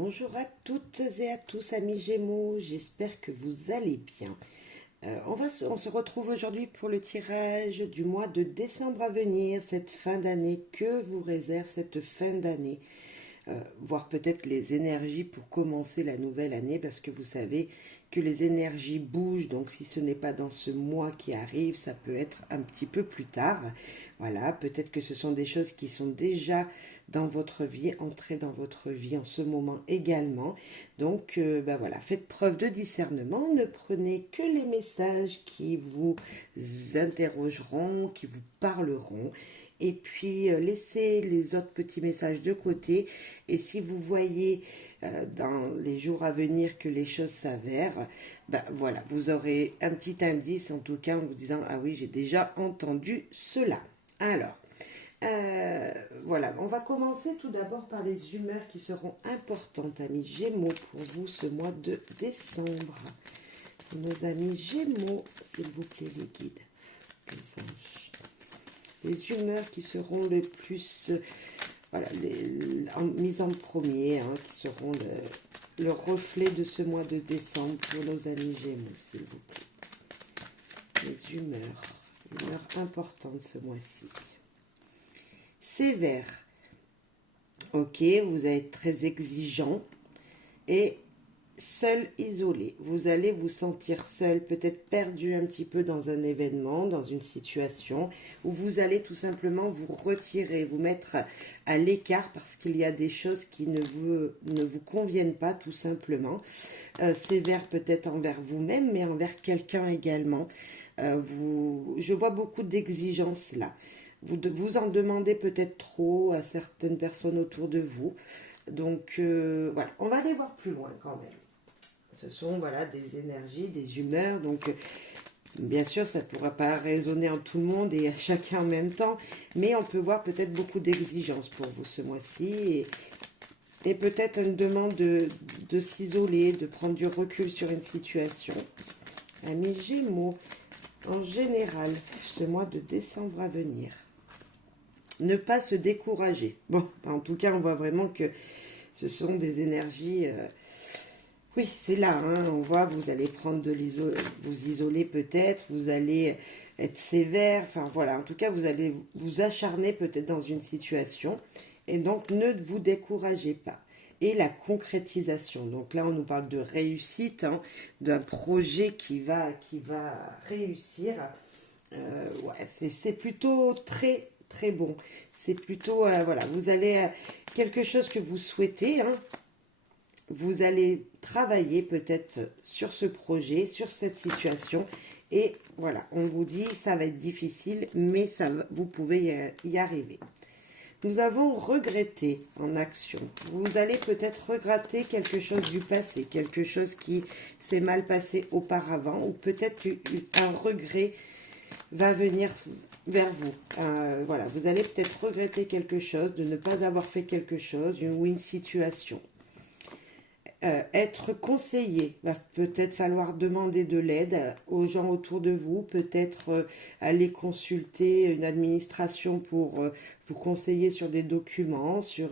Bonjour à toutes et à tous, amis Gémeaux, j'espère que vous allez bien. On se retrouve aujourd'hui pour le tirage du mois de décembre à venir, cette fin d'année. Que vous réserve cette fin d'année? Voir peut-être les énergies pour commencer la nouvelle année, parce que vous savez que les énergies bougent, donc si ce n'est pas dans ce mois qui arrive, ça peut être un petit peu plus tard. Voilà, peut-être que ce sont des choses qui sont déjà dans votre vie, entrées dans votre vie en ce moment également. Donc, voilà, faites preuve de discernement, ne prenez que les messages qui vous interrogeront, qui vous parleront, et puis laissez les autres petits messages de côté. Et si vous voyez dans les jours à venir que les choses s'avèrent, voilà, vous aurez un petit indice en tout cas en vous disant ah oui, j'ai déjà entendu cela. Alors, voilà, on va commencer tout d'abord par les humeurs qui seront importantes, amis Gémeaux, pour vous ce mois de décembre. Nos amis Gémeaux, s'il vous plaît, les guides, les anges. Les humeurs qui seront le plus, voilà, mises en premier, hein, qui seront le reflet de ce mois de décembre pour nos amis Gémeaux, s'il vous plaît. Les humeurs importantes ce mois-ci. Sévère. Ok, vous allez être très exigeant et seul, isolé. Vous allez vous sentir seul, peut-être perdu un petit peu dans un événement, dans une situation, où vous allez tout simplement vous retirer, vous mettre à l'écart parce qu'il y a des choses qui ne vous conviennent pas tout simplement. Sévère peut-être envers vous-même, mais envers quelqu'un également. Je vois beaucoup d'exigences là. Vous en demandez peut-être trop à certaines personnes autour de vous. Donc voilà, on va aller voir plus loin quand même. Ce sont voilà, des énergies, des humeurs. Donc bien sûr, ça ne pourra pas résonner en tout le monde et à chacun en même temps. Mais on peut voir peut-être beaucoup d'exigences pour vous ce mois-ci. Et peut-être une demande de s'isoler, de prendre du recul sur une situation. Amis Gémeaux, en général, ce mois de décembre à venir. Ne pas se décourager. Bon, en tout cas, on voit vraiment que ce sont des énergies... oui, c'est là, hein, on voit, vous allez prendre vous isoler peut-être, vous allez être sévère, enfin voilà, en tout cas, vous allez vous acharner peut-être dans une situation. Et donc, ne vous découragez pas. Et la concrétisation. Donc là, on nous parle de réussite, hein, d'un projet qui va réussir. Ouais, c'est plutôt très très bon. C'est plutôt, voilà, vous allez, quelque chose que vous souhaitez, hein, vous allez travailler peut-être sur ce projet, sur cette situation, et voilà, on vous dit, ça va être difficile, mais vous pouvez y arriver. Nous avons regretté en action. Vous allez peut-être regretter quelque chose du passé, quelque chose qui s'est mal passé auparavant, ou peut-être un regret va venir vers vous. Voilà, vous allez peut-être regretter quelque chose, de ne pas avoir fait quelque chose, ou une situation. Être conseillé, va peut-être falloir demander de l'aide aux gens autour de vous, peut-être aller consulter une administration pour vous conseiller sur des documents, sur,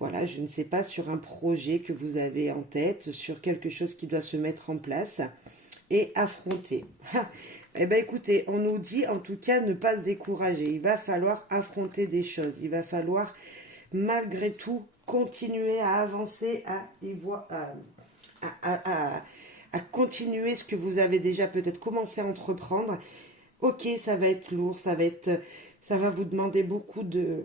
voilà, je ne sais pas, sur un projet que vous avez en tête, sur quelque chose qui doit se mettre en place et affronter. Eh bien, écoutez, on nous dit en tout cas ne pas se décourager. Il va falloir affronter des choses. Il va falloir, malgré tout, continuer à avancer, à continuer ce que vous avez déjà peut-être commencé à entreprendre. Ok, ça va être lourd, ça va vous demander beaucoup de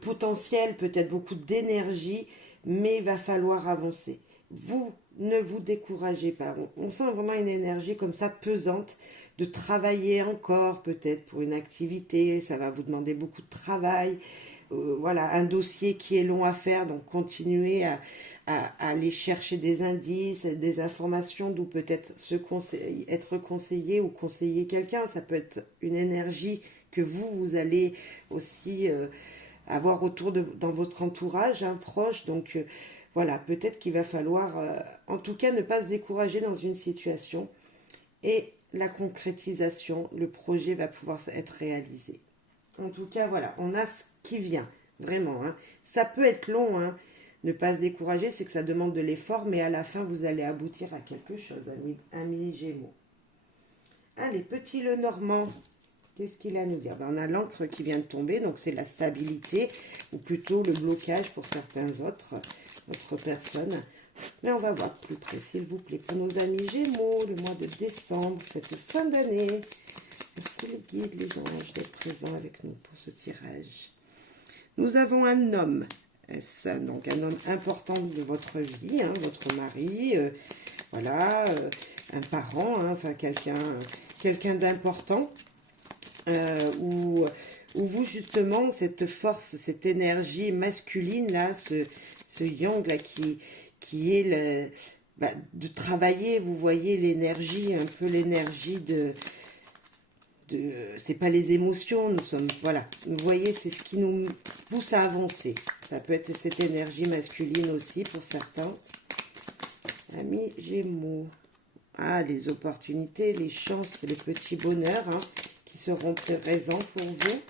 potentiel, peut-être beaucoup d'énergie, mais il va falloir avancer. Vous ne vous découragez pas. On sent vraiment une énergie comme ça pesante de travailler encore peut-être pour une activité. Ça va vous demander beaucoup de travail. Voilà, un dossier qui est long à faire. Donc continuez à aller chercher des indices, des informations, d'où peut-être être conseillé ou conseiller quelqu'un. Ça peut être une énergie que vous allez aussi... avoir dans votre entourage, un proche. Donc voilà, peut-être qu'il va falloir, en tout cas, ne pas se décourager dans une situation. Et la concrétisation, le projet va pouvoir être réalisé. En tout cas, voilà, on a ce qui vient, vraiment. Hein. Ça peut être long, hein, Ne pas se décourager, c'est que ça demande de l'effort, mais à la fin, vous allez aboutir à quelque chose, amis Gémeaux. Allez, petit Lenormand, qu'est-ce qu'il a à nous dire? On a l'encre qui vient de tomber, donc c'est la stabilité, ou plutôt le blocage pour certains autres personnes. Mais on va voir plus près, s'il vous plaît, pour nos amis Gémeaux, le mois de décembre, cette fin d'année. Merci les guides, les anges, d'être présents avec nous pour ce tirage. Nous avons un homme, donc un homme important de votre vie, hein, votre mari, voilà, un parent, hein, enfin quelqu'un d'important, où vous justement, cette force, cette énergie masculine, là, ce yang là qui est de travailler, vous voyez l'énergie, un peu l'énergie c'est pas les émotions, nous sommes, voilà, vous voyez, c'est ce qui nous pousse à avancer. Ça peut être cette énergie masculine aussi pour certains. Amis Gémeaux. Ah, les opportunités, les chances, les petits bonheurs hein, qui seront présents pour vous.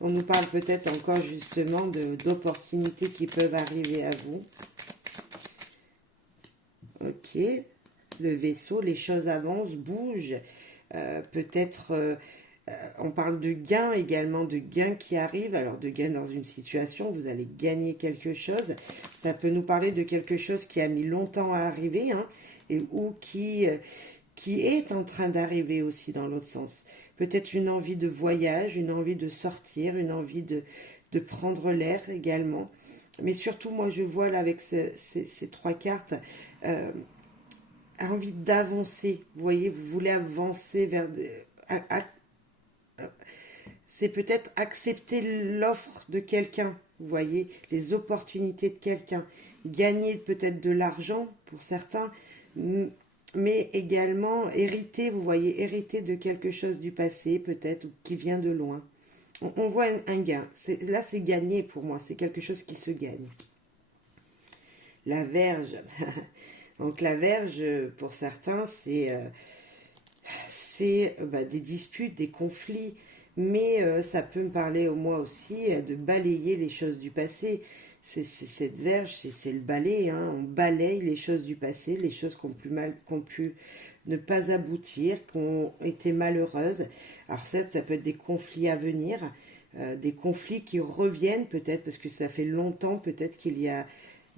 On nous parle peut-être encore justement d'opportunités qui peuvent arriver à vous. Ok, le vaisseau, les choses avancent, bougent. Peut-être, on parle de gains également, de gains qui arrivent. Alors, de gains dans une situation, vous allez gagner quelque chose. Ça peut nous parler de quelque chose qui a mis longtemps à arriver, hein, ou qui est en train d'arriver aussi dans l'autre sens. Peut-être une envie de voyage, une envie de sortir, une envie de prendre l'air également. Mais surtout, moi, je vois là avec ces trois cartes... envie d'avancer, vous voyez, vous voulez avancer vers... c'est peut-être accepter l'offre de quelqu'un, vous voyez, les opportunités de quelqu'un, gagner peut-être de l'argent pour certains, mais également hériter, vous voyez, hériter de quelque chose du passé peut-être, qui vient de loin. On voit un gain, là c'est gagné pour moi, c'est quelque chose qui se gagne. La Vierge... Donc la Vierge, pour certains, c'est des disputes, des conflits, mais ça peut me parler au moi aussi de balayer les choses du passé. Cette Vierge, c'est le balai, hein. On balaye les choses du passé, les choses qui ont pu ne pas aboutir, qui ont été malheureuses. Alors certes, ça peut être des conflits à venir, des conflits qui reviennent peut-être, parce que ça fait longtemps peut-être qu'il y a...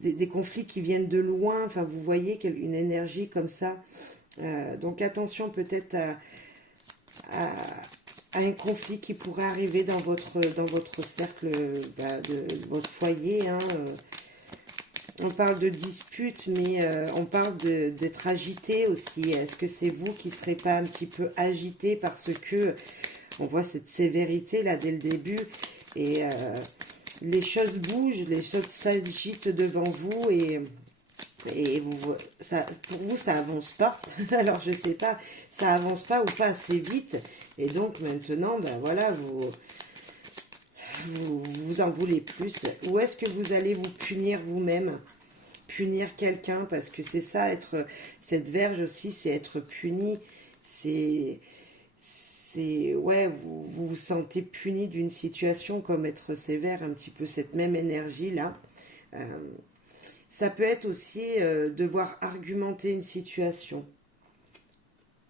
Des conflits qui viennent de loin, enfin vous voyez une énergie comme ça. Donc attention peut-être à un conflit qui pourrait arriver dans votre cercle, de votre foyer. Hein. On parle de dispute, mais on parle d'être agité aussi. Est-ce que c'est vous qui ne serez pas un petit peu agité parce que on voit cette sévérité là dès le début et... les choses bougent, les choses s'agitent devant vous et pour vous, ça avance pas. Alors, je sais pas, ça avance pas ou pas assez vite. Et donc, maintenant, ben voilà, vous en voulez plus. Ou est-ce que vous allez vous punir vous-même? Punir quelqu'un, parce que c'est ça, cette Vierge aussi, c'est être puni. Ouais, vous vous sentez puni d'une situation comme être sévère, un petit peu cette même énergie-là. Ça peut être aussi devoir argumenter une situation.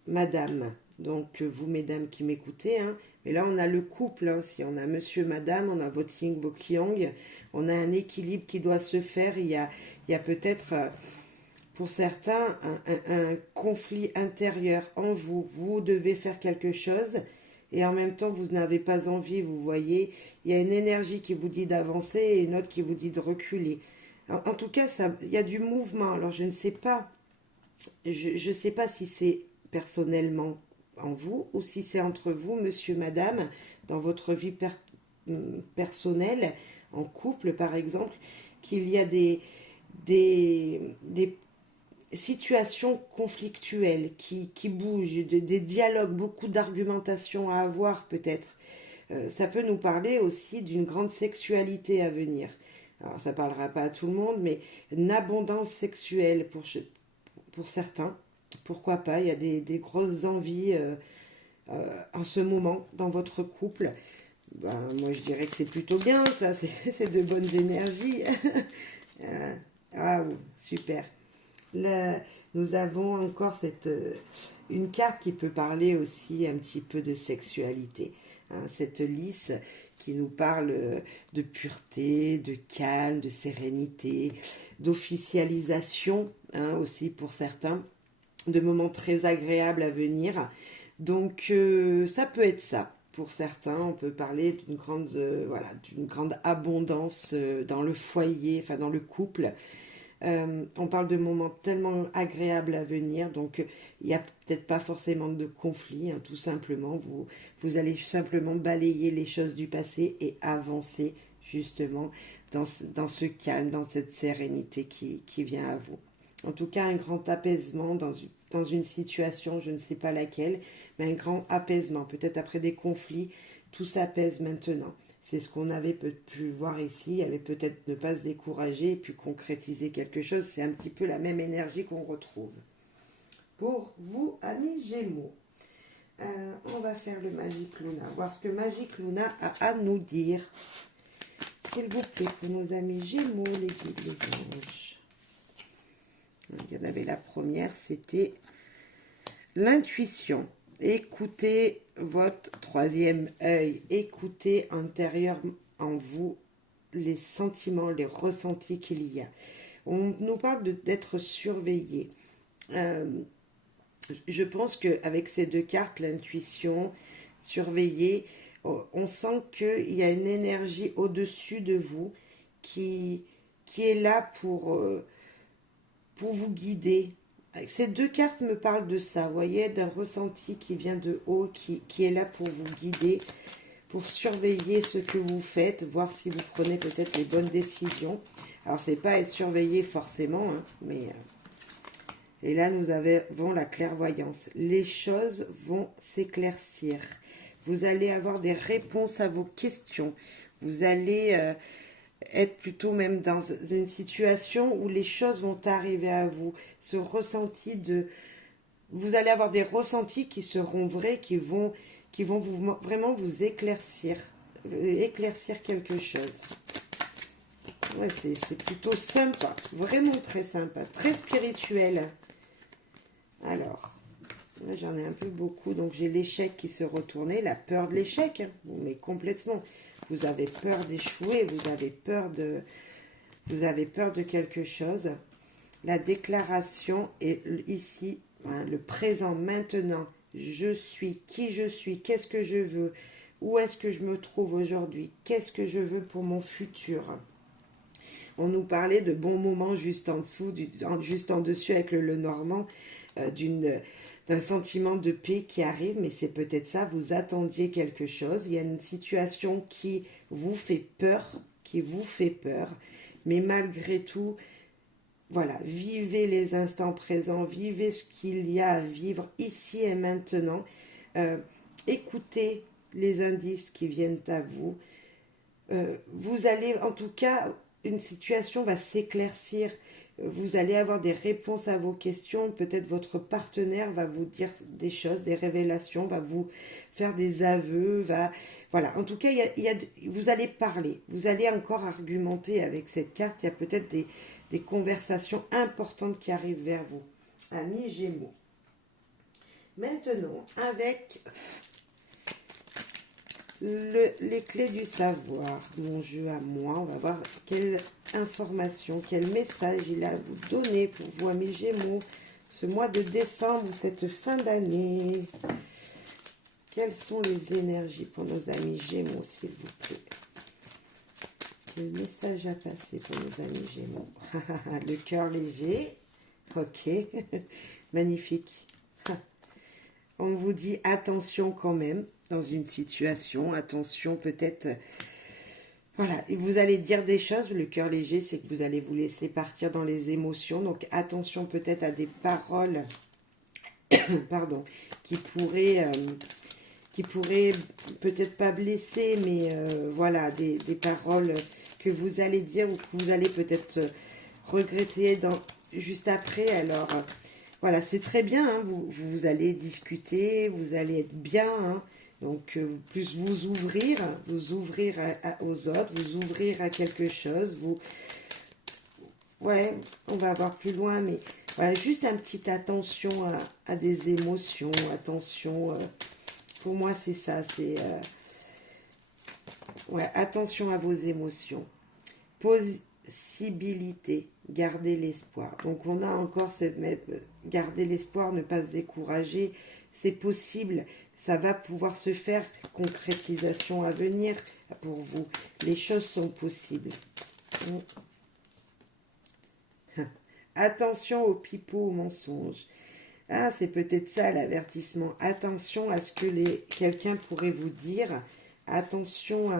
Madame, donc vous mesdames qui m'écoutez, hein, mais là on a le couple, hein, si on a monsieur, madame, on a votre yin, votre yang, on a un équilibre qui doit se faire, il y a peut-être... pour certains, un conflit intérieur en vous. Vous devez faire quelque chose et en même temps, vous n'avez pas envie, vous voyez. Il y a une énergie qui vous dit d'avancer et une autre qui vous dit de reculer. En tout cas, il y a du mouvement. Alors, je ne sais pas. Je ne sais pas si c'est personnellement en vous ou si c'est entre vous, monsieur, madame, dans votre vie personnelle, en couple, par exemple, qu'il y a des situations conflictuelles qui bougent, des dialogues, beaucoup d'argumentation à avoir peut-être. Ça peut nous parler aussi d'une grande sexualité à venir. Alors ça ne parlera pas à tout le monde, mais une abondance sexuelle pour certains. Pourquoi pas, il y a des grosses envies en ce moment dans votre couple. Ben, moi, je dirais que c'est plutôt bien, ça. C'est de bonnes énergies. Ah, oui, super. Là, nous avons encore une carte qui peut parler aussi un petit peu de sexualité. Hein, cette lys qui nous parle de pureté, de calme, de sérénité, d'officialisation, hein, aussi pour certains, de moments très agréables à venir. Donc ça peut être ça. Pour certains, on peut parler d'une grande, voilà, d'une grande abondance dans le foyer, enfin dans le couple. On parle de moments tellement agréables à venir, donc il n'y a peut-être pas forcément de conflit, hein, tout simplement. Vous allez simplement balayer les choses du passé et avancer justement dans ce calme, dans cette sérénité qui vient à vous. En tout cas, un grand apaisement dans une situation, je ne sais pas laquelle, mais un grand apaisement. Peut-être après des conflits, tout s'apaise maintenant. C'est ce qu'on avait pu voir ici. Il y avait peut-être ne pas se décourager et puis concrétiser quelque chose. C'est un petit peu la même énergie qu'on retrouve. Pour vous, amis Gémeaux, on va faire le Magic Luna. Voir ce que Magic Luna a à nous dire. S'il vous plaît, pour nos amis Gémeaux, les guides, les anges. Il y en avait la première, c'était l'intuition. Écoutez votre troisième œil. Écoutez intérieurement en vous les sentiments, les ressentis qu'il y a. On nous parle d'être surveillé. Je pense qu'avec ces deux cartes, l'intuition, surveiller, on sent qu'il y a une énergie au-dessus de vous qui est là pour vous guider. Ces deux cartes me parlent de ça, vous voyez, d'un ressenti qui vient de haut, qui est là pour vous guider, pour surveiller ce que vous faites, voir si vous prenez peut-être les bonnes décisions. Alors, c'est pas être surveillé forcément, hein, mais... et là, nous avons la clairvoyance. Les choses vont s'éclaircir. Vous allez avoir des réponses à vos questions. Vous allez... être plutôt même dans une situation où les choses vont arriver à vous. Ce ressenti de... Vous allez avoir des ressentis qui seront vrais, qui vont vraiment vous éclaircir quelque chose. Ouais, c'est plutôt sympa, vraiment très sympa, très spirituel. Alors, là j'en ai un peu beaucoup, donc j'ai l'échec qui se retournait, la peur de l'échec, hein, mais complètement. Vous avez peur d'échouer, vous avez peur de quelque chose. La déclaration est ici, hein, le présent, maintenant. Je suis, qui je suis, qu'est-ce que je veux, où est-ce que je me trouve aujourd'hui, qu'est-ce que je veux pour mon futur. On nous parlait de bons moments juste en dessous, juste en dessus avec le Normand, d'un sentiment de paix qui arrive, mais c'est peut-être ça, vous attendiez quelque chose, il y a une situation qui vous fait peur, mais malgré tout, voilà, vivez les instants présents, vivez ce qu'il y a à vivre ici et maintenant, écoutez les indices qui viennent à vous, vous allez, en tout cas, une situation va s'éclaircir, vous allez avoir des réponses à vos questions, peut-être votre partenaire va vous dire des choses, des révélations, va vous faire des aveux, voilà, en tout cas, vous allez parler, vous allez encore argumenter avec cette carte, il y a peut-être des conversations importantes qui arrivent vers vous. Amis Gémeaux. Maintenant, avec les clés du savoir, mon jeu à moi, on va voir quelle information, quel message il a à vous donner pour vous, amis Gémeaux, ce mois de décembre, cette fin d'année. Quelles sont les énergies pour nos amis Gémeaux, s'il vous plaît? Quel message à passer pour nos amis Gémeaux? Le cœur léger, ok, magnifique. On vous dit attention quand même dans une situation, attention peut-être, voilà, et vous allez dire des choses, le cœur léger, c'est que vous allez vous laisser partir dans les émotions, donc attention peut-être à des paroles, pardon, qui pourraient peut-être pas blesser, mais voilà, des paroles que vous allez dire ou que vous allez peut-être regretter juste après, alors... voilà, c'est très bien, hein, vous allez discuter, vous allez être bien, hein, Donc, plus vous ouvrir aux autres, vous ouvrir à quelque chose, ouais, on va voir plus loin, mais voilà, juste un petit attention à des émotions, attention, pour moi c'est ça, c'est, ouais, attention à vos émotions. Possibilité, garder l'espoir. Donc on a encore cette garder l'espoir, ne pas se décourager, c'est possible, ça va pouvoir se faire, concrétisation à venir pour vous. Les choses sont possibles. Attention aux pipeaux, aux mensonges. Ah, c'est peut-être ça l'avertissement. Attention à ce que quelqu'un pourrait vous dire. Attention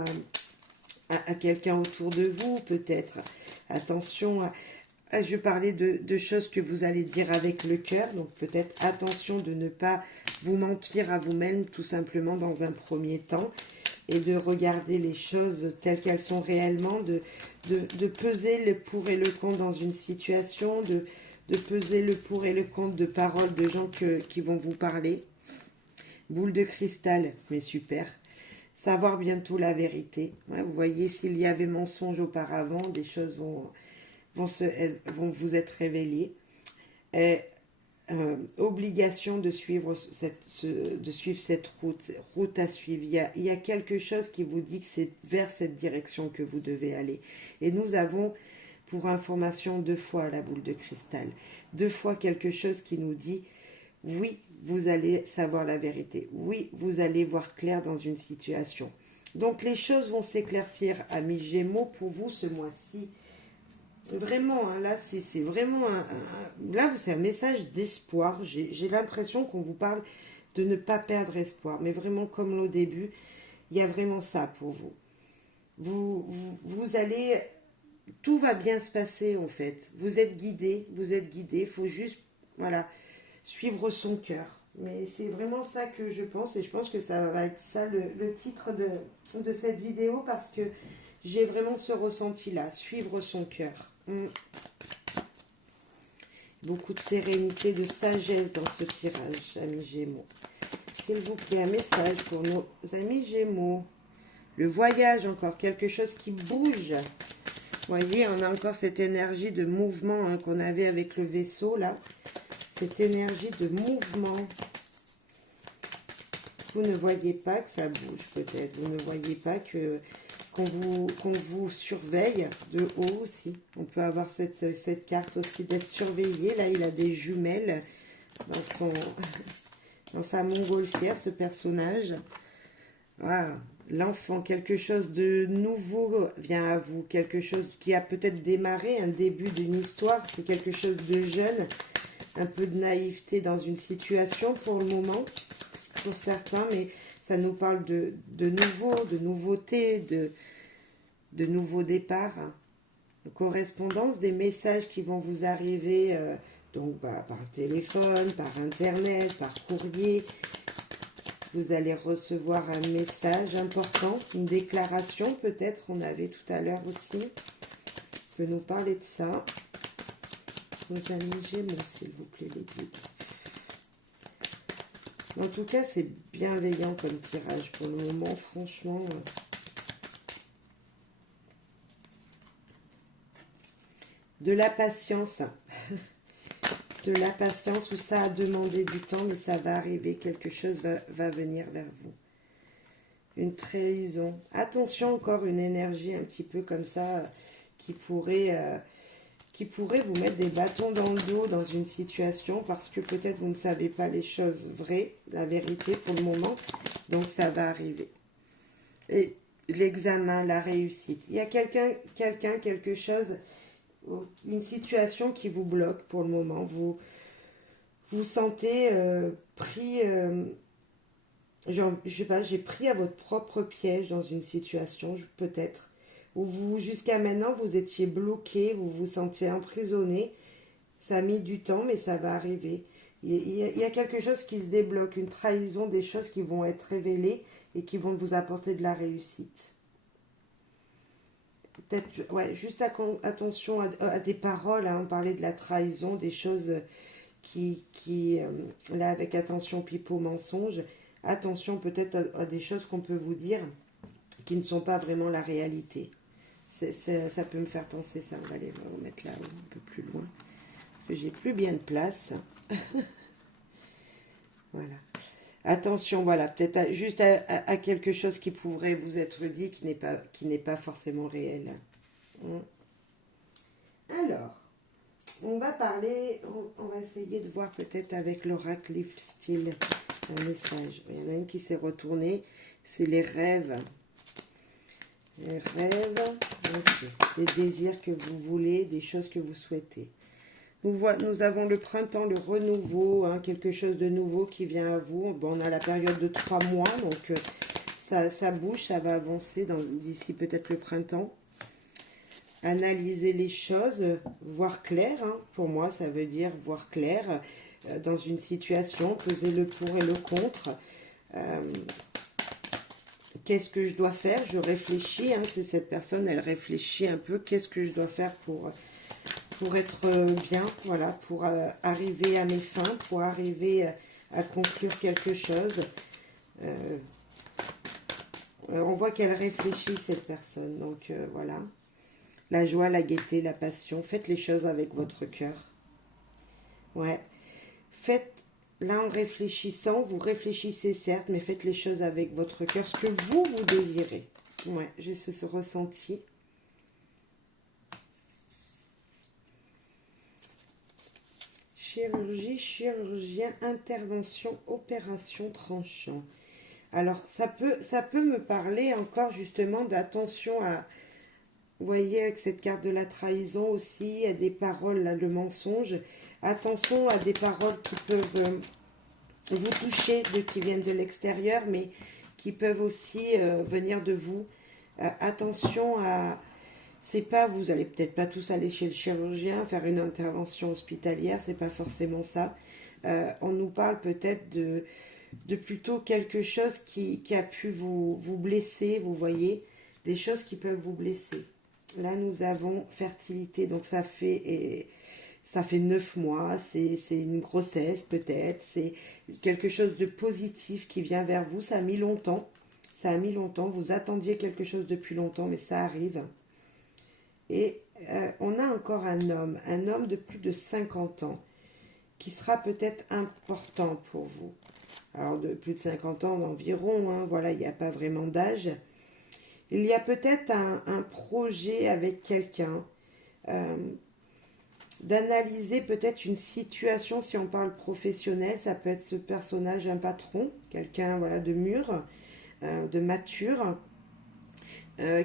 à quelqu'un autour de vous, peut-être. Attention je parlais de choses que vous allez dire avec le cœur. Donc peut-être attention de ne pas vous mentir à vous-même tout simplement dans un premier temps. Et de regarder les choses telles qu'elles sont réellement. De peser le pour et le contre dans une situation. De peser le pour et le contre de paroles de gens qui vont vous parler. Boule de cristal, mais super. Savoir bientôt la vérité. Ouais, vous voyez, s'il y avait mensonge auparavant, des choses vont vous être révélées. Obligation de suivre cette route à suivre. Il y a quelque chose qui vous dit que c'est vers cette direction que vous devez aller. Et nous avons, pour information, 2 fois la boule de cristal. 2 fois quelque chose qui nous dit, oui, vous allez savoir la vérité. Oui, vous allez voir clair dans une situation. Donc les choses vont s'éclaircir, amis Gémeaux, pour vous ce mois-ci. Vraiment, hein, là, c'est vraiment là, c'est un message d'espoir. J'ai l'impression qu'on vous parle de ne pas perdre espoir. Mais vraiment, comme au début, il y a vraiment ça pour vous. Vous allez... Tout va bien se passer, en fait. Vous êtes guidé, Il faut juste, voilà, suivre son cœur. Mais c'est vraiment ça que je pense. Et je pense que ça va être ça le titre de cette vidéo. Parce que j'ai vraiment ce ressenti-là. Suivre son cœur. Beaucoup de sérénité, de sagesse dans ce tirage, amis Gémeaux. S'il vous plaît, un message pour nos amis Gémeaux. Le voyage, encore quelque chose qui bouge. Vous voyez, on a encore cette énergie de mouvement hein, qu'on avait avec le vaisseau, là. Cette énergie de mouvement. Vous ne voyez pas que ça bouge, peut-être. Vous ne voyez pas qu'on vous surveille de haut aussi. On peut avoir cette carte aussi d'être surveillé. Là, il a des jumelles dans sa montgolfière, ce personnage. Voilà. L'enfant, quelque chose de nouveau vient à vous. Quelque chose qui a peut-être démarré, un début d'une histoire. C'est quelque chose de jeune. Un peu de naïveté dans une situation pour le moment, pour certains. Mais ça nous parle de nouveau, de nouveauté, de nouveaux départs, de correspondance, des messages qui vont vous arriver donc par téléphone, par internet, par courrier. Vous allez recevoir un message important, une déclaration peut-être, on avait tout à l'heure aussi. Peut nous parler de ça. Vos amis Gémeaux, s'il vous plaît, les guides. En tout cas, c'est bienveillant comme tirage pour le moment, franchement. De la patience. De la patience où ça a demandé du temps, mais ça va arriver. Quelque chose va venir vers vous. Une trahison. Attention, encore une énergie un petit peu comme ça qui pourrait vous mettre des bâtons dans le dos dans une situation parce que peut-être vous ne savez pas les choses vraies, la vérité pour le moment. Donc ça va arriver. Et l'examen, la réussite. Il y a quelque chose, une situation qui vous bloque pour le moment. Vous sentez pris, je sais pas, j'ai pris à votre propre piège dans une situation, peut-être. Où jusqu'à maintenant, vous étiez bloqué, vous vous sentiez emprisonné. Ça a mis du temps, mais ça va arriver. Il y a quelque chose qui se débloque, une trahison, des choses qui vont être révélées et qui vont vous apporter de la réussite. Peut-être, ouais, juste attention à des paroles, hein, on parlait de la trahison, des choses là avec attention, pipeau, mensonge. attention peut-être à des choses qu'on peut vous dire qui ne sont pas vraiment la réalité. Ça peut me faire penser ça. On va aller remettre là un peu plus loin. Parce que j'ai plus bien de place. Voilà. Attention, voilà, peut-être juste à quelque chose qui pourrait vous être dit qui n'est pas forcément réel. Alors, on va parler, on va essayer de voir peut-être avec l'oracle Leaf Steel un message. Il y en a une qui s'est retournée, c'est les rêves. Les rêves, okay. Les désirs que vous voulez, des choses que vous souhaitez. Nous avons le printemps, le renouveau, hein, quelque chose de nouveau qui vient à vous. Bon, on a la période de 3 mois, donc ça bouge, ça va avancer d'ici peut-être le printemps. Analyser les choses, voir clair, hein. Pour moi, ça veut dire voir clair dans une situation, peser le pour et le contre. Qu'est-ce que je dois faire? Je réfléchis, hein, c'est cette personne, elle réfléchit un peu, qu'est-ce que je dois faire pour être bien, voilà, pour arriver à mes fins, pour arriver à conclure quelque chose. On voit qu'elle réfléchit, cette personne, donc voilà. La joie, la gaieté, la passion, faites les choses avec votre cœur. Ouais, faites, là en réfléchissant, vous réfléchissez certes, mais faites les choses avec votre cœur, ce que vous désirez. Ouais, j'ai ce ressenti. Chirurgie, chirurgien, intervention, opération, tranchant. Alors, ça peut me parler encore justement d'attention à... Vous voyez, avec cette carte de la trahison aussi, à des paroles, là, le mensonge. Attention à des paroles qui peuvent vous toucher, qui viennent de l'extérieur, mais qui peuvent aussi venir de vous. Attention à... C'est pas, vous allez peut-être pas tous aller chez le chirurgien, faire une intervention hospitalière, c'est pas forcément ça. On nous parle peut-être de plutôt quelque chose qui a pu vous blesser, vous voyez, des choses qui peuvent vous blesser. Là, nous avons fertilité, donc ça fait 9 mois, c'est une grossesse peut-être, c'est quelque chose de positif qui vient vers vous, ça a mis longtemps, vous attendiez quelque chose depuis longtemps, mais ça arrive. Et on a encore un homme de plus de 50 ans, qui sera peut-être important pour vous. Alors, de plus de 50 ans environ, hein, voilà, il n'y a pas vraiment d'âge. Il y a peut-être un projet avec quelqu'un, d'analyser peut-être une situation, si on parle professionnel, ça peut être ce personnage, un patron, quelqu'un voilà, de mûr, de mature,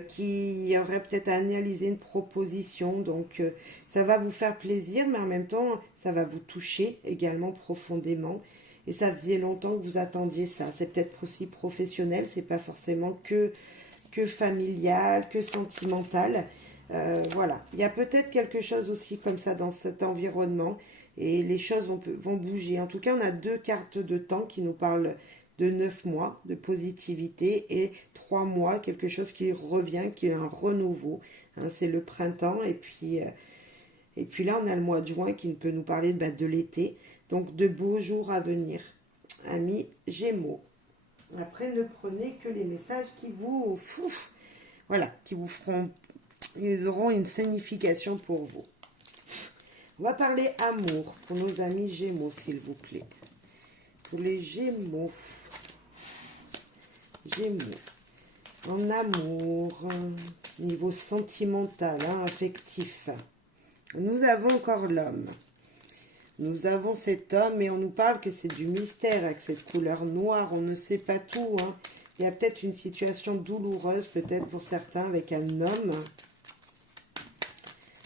qui aurait peut-être à analyser une proposition. Donc, ça va vous faire plaisir, mais en même temps, ça va vous toucher également profondément. Et ça faisait longtemps que vous attendiez ça. C'est peut-être aussi professionnel, c'est pas forcément que familial, que sentimental. Voilà, il y a peut-être quelque chose aussi comme ça dans cet environnement et les choses vont bouger. En tout cas, on a 2 cartes de temps qui nous parlent de 9 mois de positivité et 3 mois, quelque chose qui revient, qui est un renouveau. Hein, c'est le printemps et puis là, on a le mois de juin qui peut nous parler de l'été. Donc, de beaux jours à venir. Amis Gémeaux. Après, ne prenez que les messages qui vous... voilà, qui vous feront... Ils auront une signification pour vous. On va parler amour pour nos amis Gémeaux, s'il vous plaît. Pour les Gémeaux. Gémeaux. En amour, niveau sentimental, hein, affectif. Nous avons encore l'homme. Nous avons cet homme et on nous parle que c'est du mystère avec cette couleur noire. On ne sait pas tout. Hein. Il y a peut-être une situation douloureuse, peut-être pour certains, avec un homme.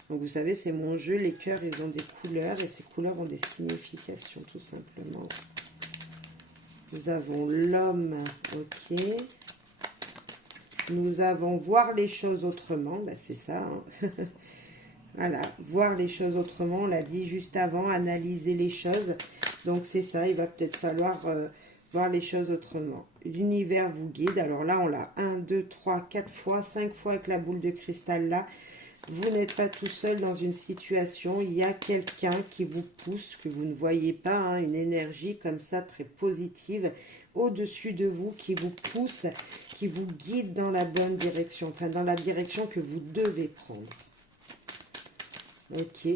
Donc vous savez, c'est mon jeu. Les cœurs, ils ont des couleurs et ces couleurs ont des significations, tout simplement. Nous avons l'homme, ok. Nous avons voir les choses autrement. Ben, c'est ça, hein. Voilà, voir les choses autrement, on l'a dit juste avant, analyser les choses. Donc c'est ça, il va peut-être falloir voir les choses autrement. L'univers vous guide. Alors là, on l'a 1, 2, 3, 4 fois, 5 fois avec la boule de cristal là. Vous n'êtes pas tout seul dans une situation. Il y a quelqu'un qui vous pousse, que vous ne voyez pas, hein, une énergie comme ça, très positive, au-dessus de vous, qui vous pousse, qui vous guide dans la bonne direction, enfin dans la direction que vous devez prendre. Ok.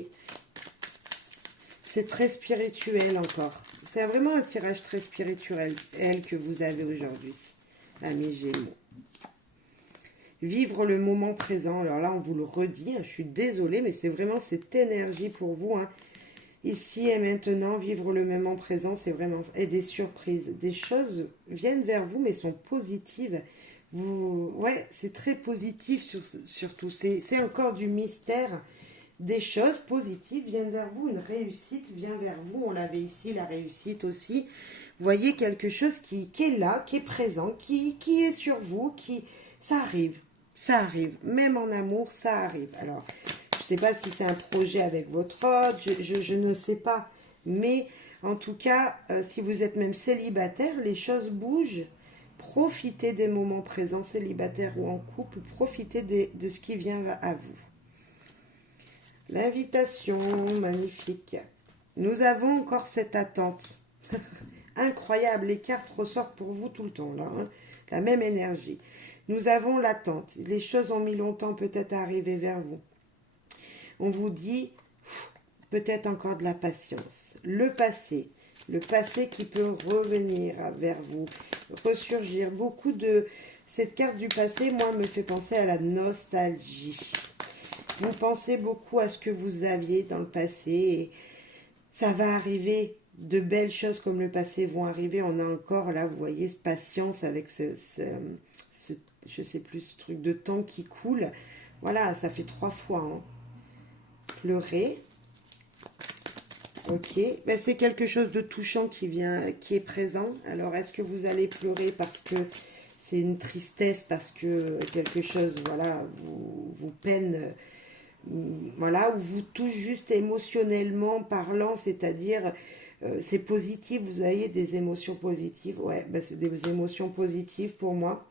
C'est très spirituel encore. C'est vraiment un tirage très spirituel que vous avez aujourd'hui, amis Gémeaux. Vivre le moment présent. Alors là, on vous le redit. Hein, je suis désolée, mais c'est vraiment cette énergie pour vous. Hein. Ici et maintenant, vivre le moment présent, c'est vraiment... Et des surprises. Des choses viennent vers vous, mais sont positives. Ouais, c'est très positif surtout. C'est encore du mystère. Des choses positives viennent vers vous, une réussite vient vers vous, on l'avait ici, la réussite aussi. Vous voyez quelque chose qui est là, qui est présent, qui est sur vous, ça arrive, même en amour, ça arrive. Alors, je ne sais pas si c'est un projet avec votre autre, je ne sais pas, mais en tout cas, si vous êtes même célibataire, les choses bougent. Profitez des moments présents, célibataire ou en couple, profitez de ce qui vient à vous. L'invitation, magnifique. Nous avons encore cette attente. Incroyable, les cartes ressortent pour vous tout le temps, là. Hein. La même énergie. Nous avons l'attente. Les choses ont mis longtemps peut-être à arriver vers vous. On vous dit, peut-être encore de la patience. Le passé qui peut revenir vers vous, ressurgir. Beaucoup de... Cette carte du passé, moi, me fait penser à la nostalgie. Vous pensez beaucoup à ce que vous aviez dans le passé et ça va arriver. De belles choses comme le passé vont arriver. On a encore là, vous voyez, patience avec je sais plus, ce truc de temps qui coule. Voilà, ça fait 3 fois. Hein. Pleurer. Ok. Ben, c'est quelque chose de touchant qui est présent. Alors, est-ce que vous allez pleurer parce que c'est une tristesse, parce que quelque chose, voilà, vous peine... Voilà, ou vous touche juste émotionnellement parlant, c'est-à-dire c'est positif, vous avez des émotions positives, ouais, ben c'est des émotions positives pour moi.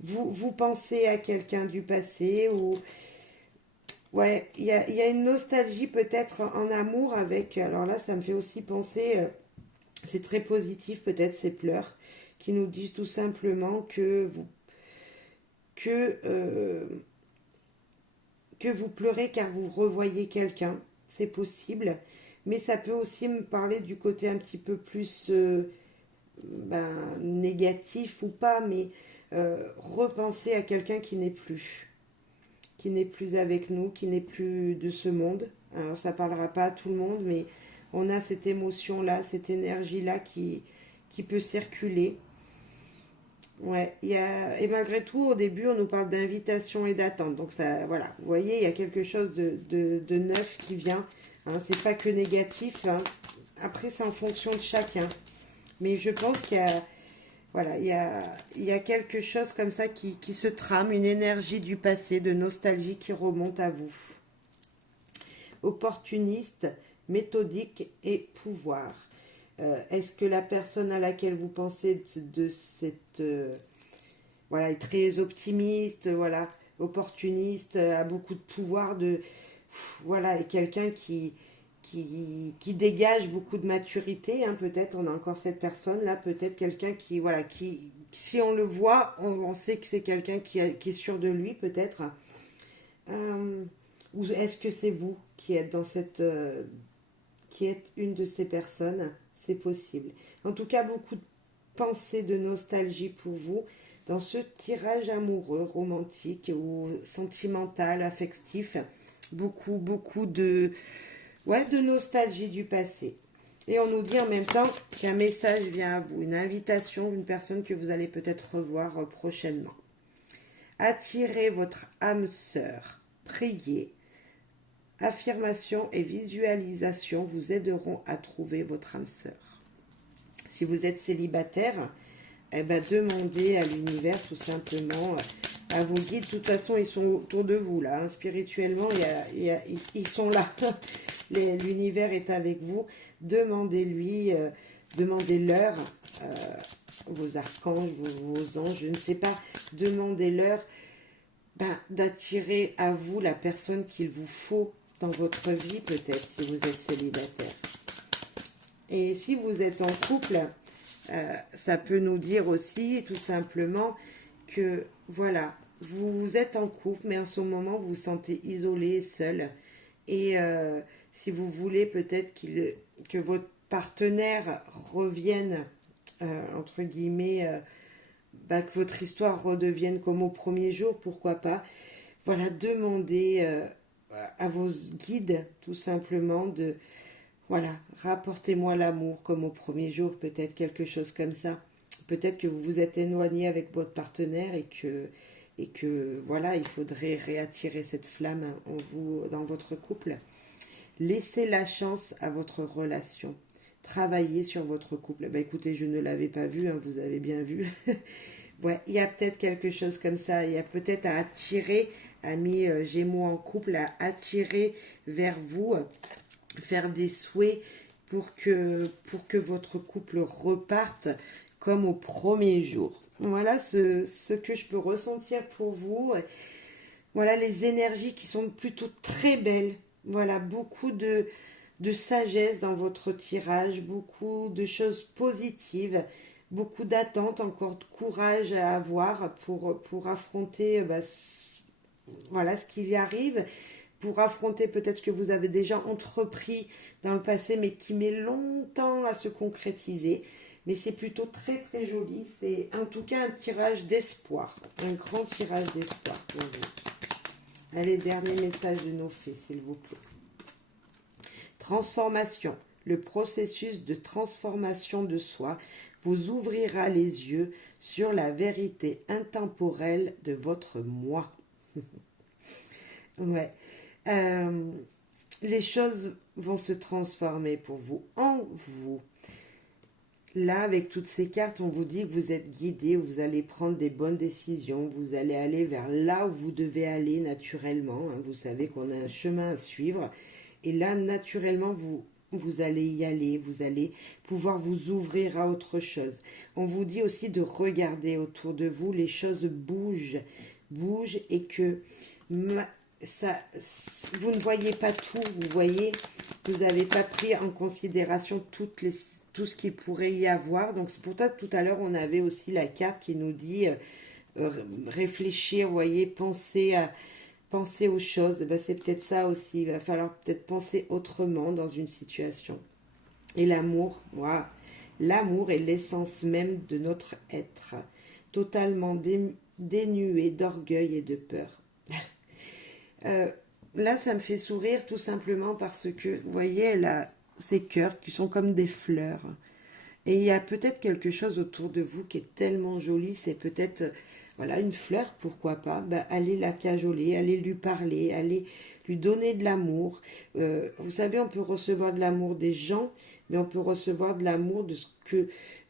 Vous pensez à quelqu'un du passé, ou ouais, il y a une nostalgie peut-être en amour avec, alors là ça me fait aussi penser, c'est très positif peut-être ces pleurs, qui nous disent tout simplement que vous pleurez car vous revoyez quelqu'un, c'est possible, mais ça peut aussi me parler du côté un petit peu plus négatif ou pas, mais repenser à quelqu'un qui n'est plus avec nous, qui n'est plus de ce monde. Alors ça parlera pas à tout le monde, mais on a cette émotion-là, cette énergie-là qui peut circuler. Ouais, et malgré tout, au début, on nous parle d'invitation et d'attente. Donc, ça, voilà, vous voyez, il y a quelque chose de neuf qui vient. Hein, c'est pas que négatif. Hein. Après, c'est en fonction de chacun. Mais je pense qu'il y a, voilà, il y a quelque chose comme ça qui se trame, une énergie du passé, de nostalgie qui remonte à vous. Opportuniste, méthodique et pouvoir. Est-ce que la personne à laquelle vous pensez de cette... voilà, est très optimiste, voilà, opportuniste, a beaucoup de pouvoir, voilà, est quelqu'un qui dégage beaucoup de maturité, hein, peut-être, on a encore cette personne-là, peut-être quelqu'un voilà, si on le voit, on sait que c'est quelqu'un qui est sûr de lui, peut-être. Ou est-ce que c'est vous qui êtes dans qui êtes une de ces personnes? C'est possible. En tout cas, beaucoup de pensées de nostalgie pour vous dans ce tirage amoureux, romantique ou sentimental, affectif. Beaucoup de nostalgie du passé. Et on nous dit en même temps qu'un message vient à vous, une invitation, une personne que vous allez peut-être revoir prochainement. Attirez votre âme sœur, priez. Affirmation et visualisation vous aideront à trouver votre âme sœur. Si vous êtes célibataire, eh ben, demandez à l'univers tout simplement, à vos guides. De toute façon, ils sont autour de vous là. Hein. Spirituellement, ils sont là. L'univers est avec vous. Demandez-lui, demandez-leur, vos archanges, vos anges, je ne sais pas. Demandez-leur d'attirer à vous la personne qu'il vous faut dans votre vie, peut-être, si vous êtes célibataire. Et si vous êtes en couple, ça peut nous dire aussi, tout simplement, que, voilà, vous êtes en couple, mais en ce moment, vous vous sentez isolé, seul. Et si vous voulez peut-être que votre partenaire revienne, entre guillemets, que votre histoire redevienne comme au premier jour, pourquoi pas. Voilà, demandez à vos guides, tout simplement, voilà, rapportez-moi l'amour comme au premier jour, peut-être quelque chose comme ça. Peut-être que vous vous êtes éloigné avec votre partenaire et que voilà, il faudrait réattirer cette flamme en vous, dans votre couple. Laissez la chance à votre relation. Travaillez sur votre couple. Écoutez, je ne l'avais pas vu, hein, vous avez bien vu. Ouais, il y a peut-être quelque chose comme ça. Il y a peut-être à attirer, amis Gémeaux en couple, à attirer vers vous, faire des souhaits pour que votre couple reparte comme au premier jour. Voilà ce que je peux ressentir pour vous. Voilà les énergies qui sont plutôt très belles. Voilà, beaucoup de sagesse dans votre tirage, beaucoup de choses positives, beaucoup d'attentes, encore de courage à avoir pour affronter voilà, ce qui y arrive, pour affronter peut-être ce que vous avez déjà entrepris dans le passé, mais qui met longtemps à se concrétiser. Mais c'est plutôt très très joli. C'est en tout cas un tirage d'espoir, un grand tirage d'espoir pour vous. Allez, dernier message de nos fées, s'il vous plaît. Transformation. Le processus de transformation de soi vous ouvrira les yeux sur la vérité intemporelle de votre moi. Ouais. Les choses vont se transformer pour vous, en vous. Là, avec toutes ces cartes, on vous dit que vous êtes guidé, vous allez prendre des bonnes décisions, vous allez aller vers là où vous devez aller naturellement. Hein. Vous savez qu'on a un chemin à suivre. Et là, naturellement, vous allez y aller, vous allez pouvoir vous ouvrir à autre chose. On vous dit aussi de regarder autour de vous, les choses bougent et que ça, vous ne voyez pas tout, vous voyez, vous n'avez pas pris en considération tout ce qu'il pourrait y avoir. Donc c'est pour ça que tout à l'heure, on avait aussi la carte qui nous dit réfléchir, vous voyez, penser aux choses. C'est peut-être ça aussi, il va falloir peut-être penser autrement dans une situation. Et l'amour, wow, l'amour est l'essence même de notre être, totalement dénué d'orgueil et de peur. Là, ça me fait sourire tout simplement parce que, vous voyez, elle a ces cœurs qui sont comme des fleurs. Et il y a peut-être quelque chose autour de vous qui est tellement joli, c'est peut-être, voilà, une fleur, pourquoi pas. Allez la cajoler, allez lui parler, allez lui donner de l'amour. Vous savez, on peut recevoir de l'amour des gens, mais on peut recevoir de l'amour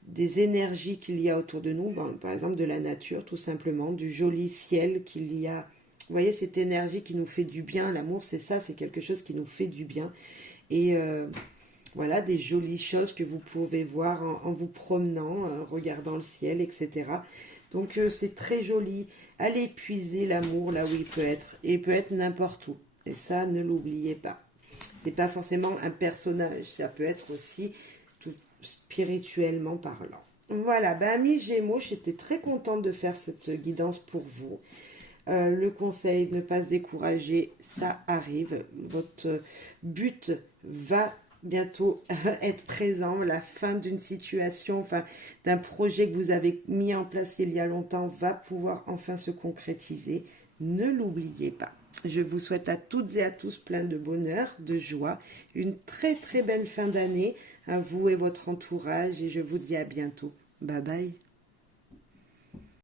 des énergies qu'il y a autour de nous, par exemple de la nature, tout simplement, du joli ciel qu'il y a. Vous voyez, cette énergie qui nous fait du bien, l'amour, c'est ça, c'est quelque chose qui nous fait du bien. Et voilà, des jolies choses que vous pouvez voir en vous promenant, en regardant le ciel, etc. Donc, c'est très joli. Allez puiser l'amour là où il peut être. Et il peut être n'importe où. Et ça, ne l'oubliez pas. C'est pas forcément un personnage. Ça peut être aussi tout spirituellement parlant. Voilà, amis Gémeaux, j'étais très contente de faire cette guidance pour vous. Le conseil, ne pas se décourager, ça arrive. Votre but va bientôt être présent. La fin d'une situation, enfin d'un projet que vous avez mis en place il y a longtemps va pouvoir enfin se concrétiser. Ne l'oubliez pas. Je vous souhaite à toutes et à tous plein de bonheur, de joie, une très très belle fin d'année à vous et votre entourage et je vous dis à bientôt. Bye bye.